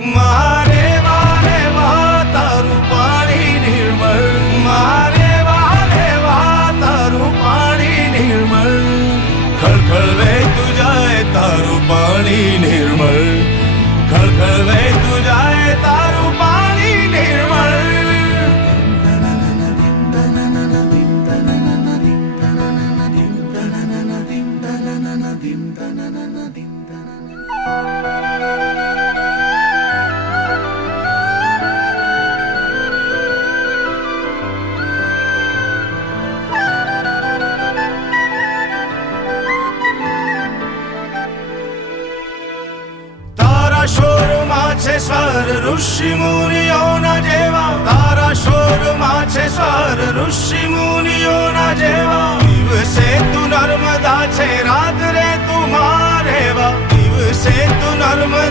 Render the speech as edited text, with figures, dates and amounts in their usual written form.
મારે વારે વાહ તારું પાણી નિર્મળ, મારે વારે વાહ તારું પાણી નિર્મળ, ખળખળ વહેતું જાય તારું પાણી નિર્મળ, ખળખળ વહેતું જાય તારું પાણી નિર્મળ. તારા શોરમાં છે સ્વર ઋષિ મુનિઓના જેવા, તારા શોરમાં છે સ્વર ઋષિ મુનિઓના જેવા. દિવસે તું નર્મદા છે, રાત્રે તું મારેવા, દિવસે તું નર્મદા